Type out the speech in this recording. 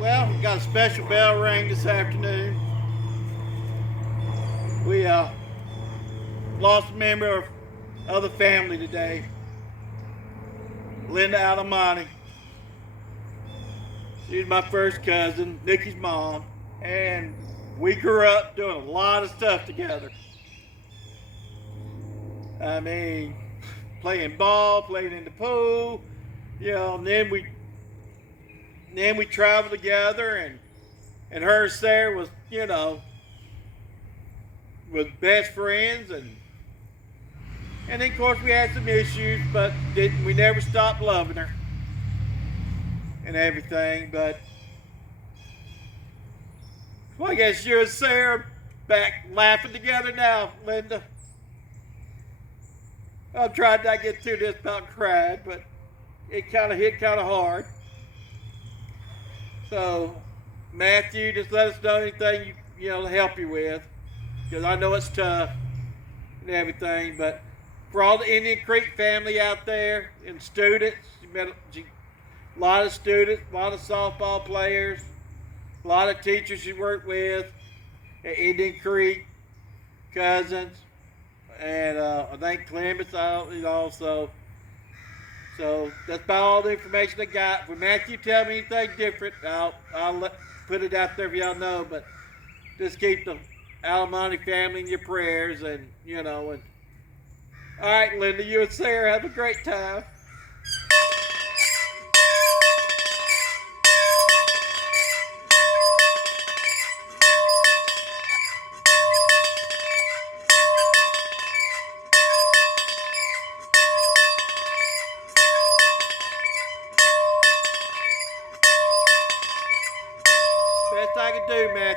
Well, we got a special bell ring this afternoon. We lost a member of the family today, Linda Alamani. She's my first cousin, Nikki's mom, and we grew up doing a lot of stuff together. I mean, playing ball, playing in the pool, and then we traveled together, and her and Sarah was best friends, and then of course we had some issues, but we never stopped loving her and everything. But well, I guess you and Sarah back laughing together now, Linda. I'm trying not to get through this about crying, but it kind of hit kind of hard. So, Matthew, just let us know anything to help you with, because I know it's tough and everything. But for all the Indian Creek family out there and students, you met a lot of students, a lot of softball players, a lot of teachers you worked with at Indian Creek, cousins, and I think Clements, also. So that's about all the information I got. When Matthew tell me anything different, I'll put it out there if y'all know. But just keep the Alamani family in your prayers, and all right, Linda, you and Sarah have a great time. Best I can do, Matthew.